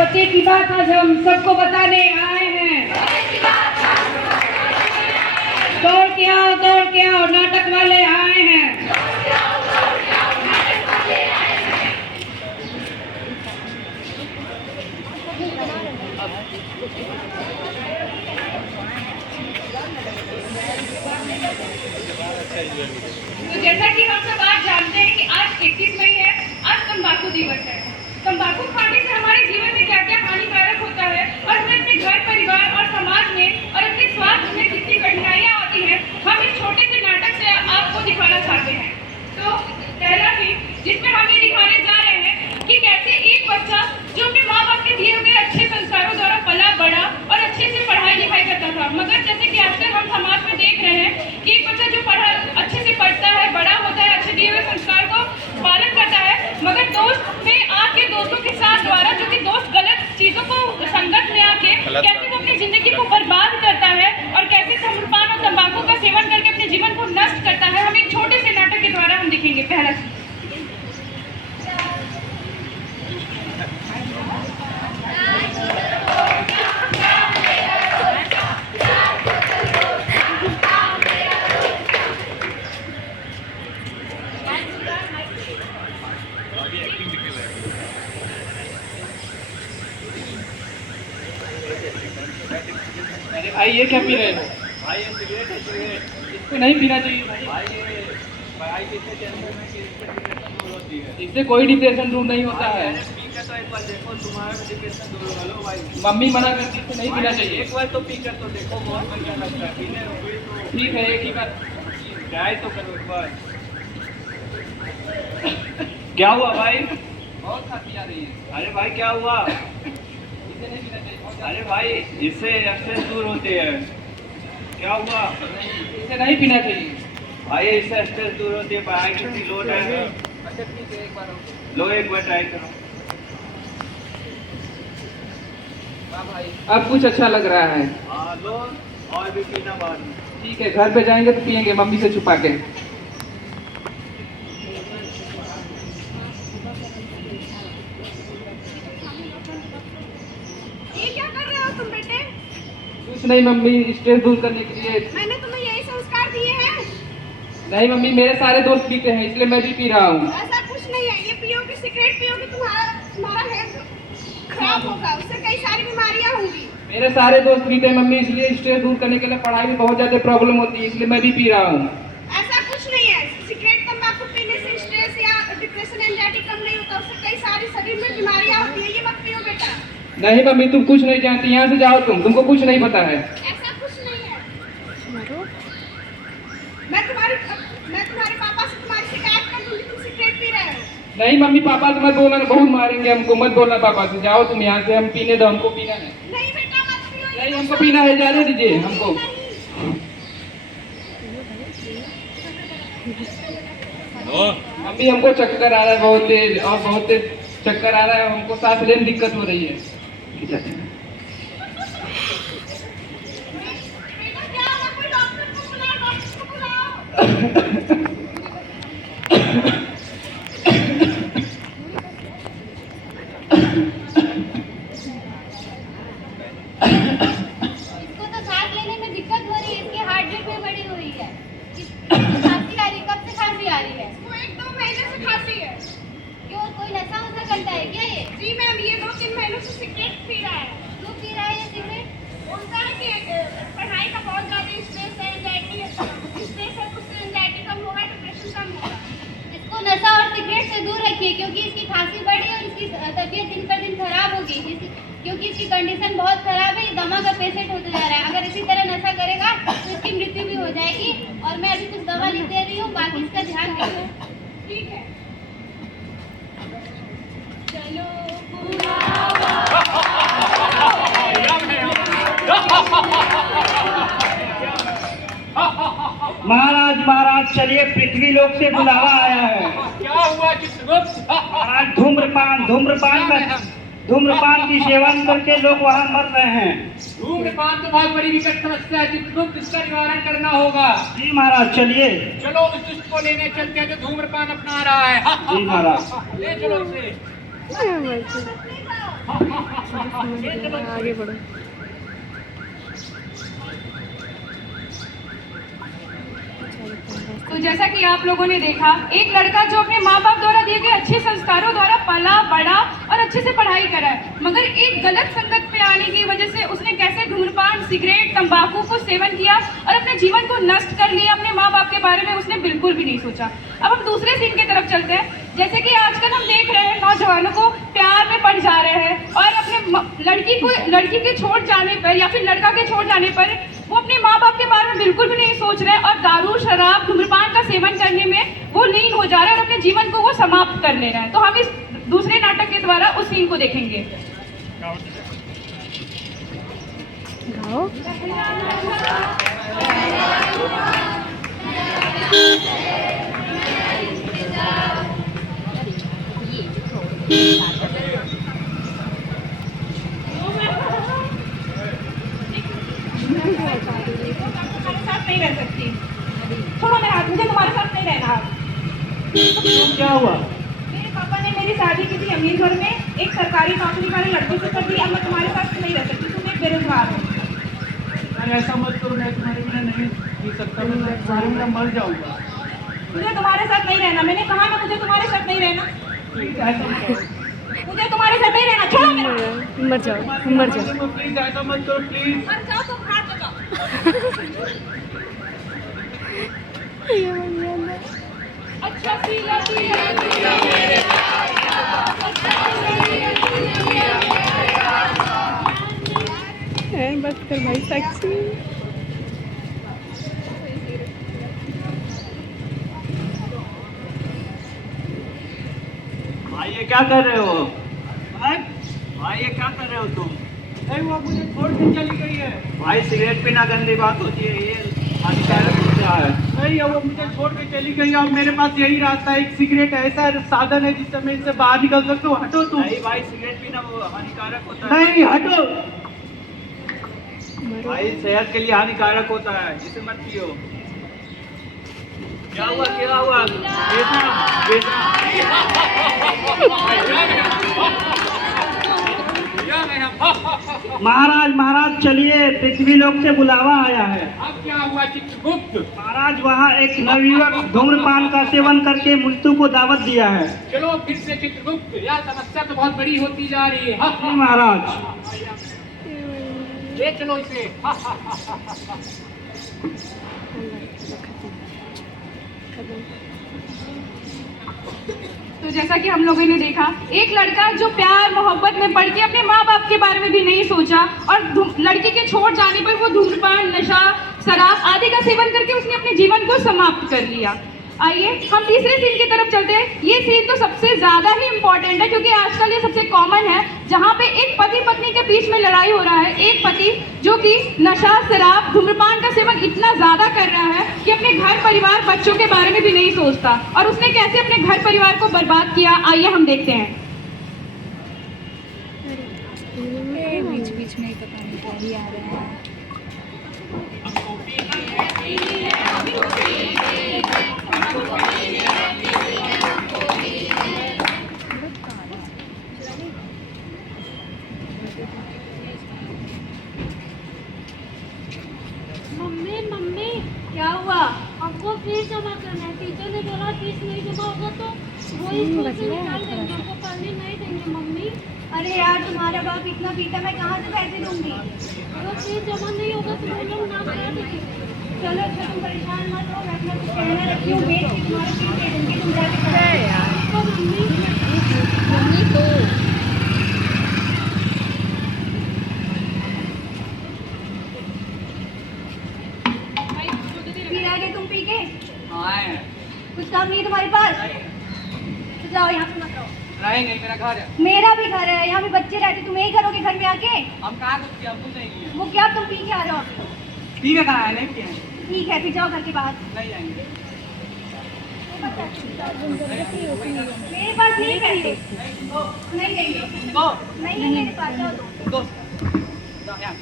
पते की बात आज हम सबको बताने आए हैं। दौड़ के आओ नाटक वाले आए हैं। तो जैसा कि हम सब आज जानते हैं कि आज 21 मई है, आज तंबाकू दिवस है। तंबाकू खाने से हमारे जीवन में क्या क्या हानिकारक होता है और हमें अपने घर परिवार और समाज में और अपने स्वास्थ्य में कितनी कठिनाइयाँ आती हैं, हम इस छोटे से नाटक से आपको दिखाना चाहते हैं। तो पहला ही जिसमें हम ये दिखाने जा रहे हैं कि कैसे एक बच्चा जो अपने माँ बाप के दिए हुए अच्छे संस्कारों द्वारा पला बड़ा और अच्छे से पढ़ाई लिखाई करता था, मगर जैसे कि आजकल हम समाज में देख रहे हैं कि एक बच्चा जो अच्छे से पढ़ता है, बड़ा होता है, अच्छे दिए हुए संस्कार को पालन करता है, मगर दोस्त में आके दोस्तों के साथ द्वारा जो कि दोस्त गलत चीजों को संगत में आके कैसे वो अपनी जिंदगी को बर्बाद करता है और कैसे धूम्रपान और तंबाकू का सेवन करके अपने जीवन को नष्ट करता है, हम एक छोटे से नाटक के द्वारा हम दिखेंगे। पहला भाई ये क्या पी रहे हो? भाई ये सिगरेट है, सिगरेट। इसको नहीं पीना चाहिए भाई ये भाई कितने टेंशन में कि इससे डिप्रेशन दूर होती है। इससे कोई डिप्रेशन दूर नहीं होता है। पी कर तो एक बार देखो, तुम्हारा भी डिप्रेशन दूर होगा। लो भाई, मम्मी मना करती है, इसको नहीं पीना चाहिए। एक बार तो पी कर तो देखो, बहुत बढ़िया लगता है। पीने हुए तो ठीक है, एक ही बार ट्राई तो करो एक बार। क्या हुआ भाई? बहुत खांसी आ रही है। अरे भाई क्या हुआ? इसे नहीं पीना चाहिए। अरे भाई इससे स्ट्रेस दूर होती है। क्या हुआ? इसे नहीं पीना चाहिए। भाई इससे स्ट्रेस दूर होती है। पढ़ाई कितनी लोड है। अच्छा ठीक है, एक बार और। लो एक बार ट्राई करो। हाँ भाई, अब कुछ अच्छा लग रहा है। हाँ लो, और भी पीना बाद में। ठीक है, घर पे जाएंगे तो पियेंगे मम्मी से छुपा के। ये क्या कर रहे हो तुम बेटे? कुछ नहीं मम्मी, स्ट्रेस दूर करने के लिए। मैंने तुम्हें यही संस्कार दिए हैं। नहीं मम्मी, मेरे सारे दोस्त पीते हैं इसलिए मैं भी पी रहा हूँ। ऐसा कुछ नहीं है, ये पियोगे, सिगरेट पियोगे, तुम्हारा हेल्थ खराब होगा, उससे कई सारी बीमारियां होंगी। मेरे सारे दोस्त पीते हैं मम्मी, इसलिए स्ट्रेस दूर करने के लिए पढ़ाई में बहुत ज्यादा प्रॉब्लम होती है, इसलिए मैं भी पी रहा हूँ। ऐसा कुछ नहीं है, सिगरेट तंबाकू पीने से स्ट्रेस या डिप्रेशन एंजाइटी कम नहीं होता, उससे कई सारी शरीर में बीमारियां होती है। ये मत पियो बेटा। नहीं मम्मी, तुम कुछ नहीं जानती, यहाँ से जाओ, तुमको कुछ नहीं पता है। ऐसा कुछ नहीं है। मैं तुम्हारे पापा से तुम्हारी शिकायत कर दूंगी, तुम सिगरेट पी रहे हो। नहीं मम्मी, पापा से मत बोलना, बहुत मारेंगे हमको, मत बोलना पापा से। जाओ तुम यहाँ से, हम पीने दो, हमको पीना है। नहीं बेटा मत पियो। नहीं, हमको पीना है, जाने दीजिए हमको। मम्मी हमको चक्कर आ रहा है बहुत तेज, और बहुत तेज चक्कर आ रहा है, हमको सांस लेने में दिक्कत हो रही है। बेटा क्या हुआ? कोई डॉक्टर को बुलाओ, डॉक्टर को बुलाओ। इसको तो सांस लेने में दिक्कत हो रही है, इसकी हार्ट बीट भी बढ़ी हुई है। खांसी आ रही है, कब से खांसी आ रही है? वो 1-2 महीने से खांसी है। क्यों, कोई नशा वशा करता है क्या ये? जी मैम, ये 2-3 महीनों से सिगरेट पी रहा है। क्यों पी रहा है ये सिगरेट? बोलता है कि पढ़ाई का बहुत ज़्यादा स्ट्रेस है, एंजाइटी है, स्ट्रेस है, उससे एंजाइटी कम होगा, डिप्रेशन कम होगा। इसको नशा और सिगरेट से दूर रखिए, क्योंकि इसकी खांसी बढ़ी और इसकी तबीयत दिन पर दिन खराब होगी, क्योंकि इसकी कंडीशन बहुत खराब है, ये दमा का पेशेंट होते जा रहा है। अगर इसी तरह नशा करेगा तो इसकी मृत्यु भी हो जाएगी। और मैं अभी कुछ दवा लिख दे रही हूँ, बाकी इसका ध्यान रखिए। ठीक है। चलो महाराज महाराज चलिए, पृथ्वी लोक से बुलावा आया है। क्या हुआ चित्रगुप्त? महाराज धूम्रपान की सेवन करके लोग वहाँ मर रहे हैं। धूम्रपान तो बहुत बड़ी विकट समस्या है चित्रगुप्त, इसका निवारण करना होगा। जी महाराज चलिए। चलो उस दुष्ट को लेने चलते हैं जो धूम्रपान अपना रहा है। जी महाराज। ले चलो उसे। आगे बढ़ो। तो जैसा कि आप लोगों ने देखा, एक लड़का जो अपने माँ बाप द्वारा दिए गए अच्छे संस्कारों द्वारा पला बड़ा और अच्छे से पढ़ाई करा है, मगर एक गलत संगत में आने की वजह से उसने कैसे धूम्रपान, सिगरेट, तंबाकू को सेवन किया और अपने जीवन को नष्ट कर लिया। अपने माँ बाप के बारे में उसने बिल्कुल भी नहीं सोचा। अब हम दूसरे सीन की तरफ चलते हैं। जैसे कि आजकल हम देख रहे हैं नौजवानों को प्यार में पड़ जा रहे हैं और अपने लड़की के छोड़ जाने पर या फिर लड़का के छोड़ जाने पर वो अपने माँ बाप के बारे में बिल्कुल भी नहीं सोच रहे और दारू, शराब, धूम्रपान का सेवन करने में वो लीन हो जा रहे हैं और अपने जीवन को वो समाप्त कर ले रहे हैं। तो हम इस दूसरे नाटक के द्वारा उस सीन को देखेंगे। गाओ। नहीं रह सकती, छोड़ो मेरा हाथ, मुझे तुम्हारे साथ नहीं रहना। क्या हुआ? मेरे पापा ने मेरी शादी की थी अमीर घर में एक सरकारी नौकरी वाले लड़के से कर दी। अब मैं तुम्हारे साथ नहीं रह सकती, तुम एक बेरोजगार हो। अरे ऐसा मत करो, मैं तुम्हारे बिना नहीं जी सकता, मैं तुम्हारे बिना मर जाऊंगा। मुझे तुम्हारे साथ नहीं रहना, मैंने कहा ना मुझे तुम्हारे साथ नहीं रहना। प्लीज ऐसा मत करो, मुझे तुम्हारे साथ नहीं रहना, छोड़ो मेरा हाथ। मर जाओ, मर जाओ। प्लीज ऐसा मत करो, प्लीज। मर जाओ तुम, हाथ लगाओ। अच्छा सीला बस कर भाई साक्षी। भाई ये क्या कर रहे हो? भाई भाई ये क्या कर रहे हो तुम? नहीं, वो मुझे छोड़ के चली गई है। भाई सिगरेट पीना गंदी बात होती है, ये हानिकारक होता है। नहीं, वो मुझे छोड़ के चली गई और मेरे पास यही रास्ता है। एक सिगरेट ऐसा साधन है जिससे मैं इससे बाहर निकल सकता हूँ। हटो तुम। नहीं भाई, सिगरेट पीना वो हानिकारक होता है। नहीं, हटो। भाई सेहत के लिए हानिकारक होता है, इसे मत पियो। क्या हुआ, क्या हुआ? महाराज, महाराज चलिए, पृथ्वी लोक से बुलावा आया है। अब क्या हुआ चित्रगुप्त? महाराज, वहाँ एक नवयुवक धूम्रपान का सेवन करके मृत्यु को दावत दिया है। चलो फिर से चित्रगुप्त, यह समस्या तो बहुत बड़ी होती जा रही है। जी महाराज। ले चलो इसे। तो जैसा कि हम लोगों ने देखा, एक लड़का जो प्यार मोहब्बत में पड़ के अपने माँ बाप के बारे में भी नहीं सोचा और लड़की के छोड़ जाने पर वो धूम्रपान, नशा, शराब आदि का सेवन करके उसने अपने जीवन को समाप्त कर लिया। आइए हम तीसरे सीन की तरफ चलते हैं। ये सीन तो सबसे ज्यादा ही इम्पोर्टेंट है क्योंकि आजकल ये सबसे कॉमन है, जहाँ पे एक पति पत्नी के बीच में लड़ाई हो रहा है। एक पति जो कि नशा, शराब, धूम्रपान का सेवन इतना ज्यादा कर रहा है कि अपने घर परिवार, बच्चों के बारे में भी नहीं सोचता और उसने कैसे अपने घर परिवार को बर्बाद किया, आइए हम देखते हैं। बीच बीच में पता नहीं क्या ही आ रहा है। मम्मी क्या हुआ? हमको फीस जमा करना है। टीचर ने बोला फीस नहीं जमा होगा तो वो स्कूल से निकाल देंगे, हमको पढ़ने नहीं देंगे। मम्मी अरे यार, तुम्हारा बाप इतना पीता, मैं कहाँ से पैसे दूंगी? अगर फीस जमा नहीं होगा तो वो लोग नाम करा देंगे। चलो अच्छा, तुम परेशान मत हो, मैं अपना कुछ कहना रखी हूँ, वेट की तुम्हारा फीस दे दूंगी, तुम जाके तो मम्मी तो फिर आगे तुम पी के हाँ, कुछ काम नहीं है तुम्हारे पास? तो जाओ यहाँ से, मत रहो। रहेंगे, मेरा घर है। मेरा भी घर है, यहाँ भी बच्चे रहते, तुम यही करोगे घर में आके? हम कहाँ कुछ किया, हमको नहीं किया। वो क्या तुम पी के आ रहे हो अभी? ठीक है, कहाँ है? नहीं किया है। ठीक है, फिर जाओ घर के बाहर। नहीं जाएंगे। मेरे पास नहीं पैसे, नहीं देंगे, दो नहीं है मेरे पास, जाओ तुम। दो जाओ यहाँ।